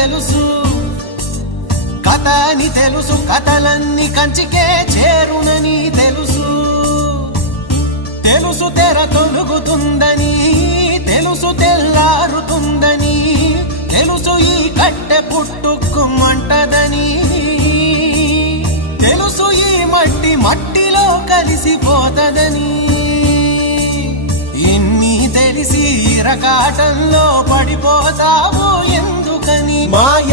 తెలుసు, కథ అని తెలుసు, కథలన్నీ కంచికే చేరునని తెలుసు. తెలుసు తెర తొలుగుతుందని, తెలుసు తెల్లారుతుందని, తెలుసు ఈ కట్టె పుట్టుకుమంటదని, తెలుసు ఈ మట్టి మట్టిలో కలిసిపోతదని. ఇన్ని తెలిసి ఇరకాటంలో పడిపోతావు ఎందుకని? మాయ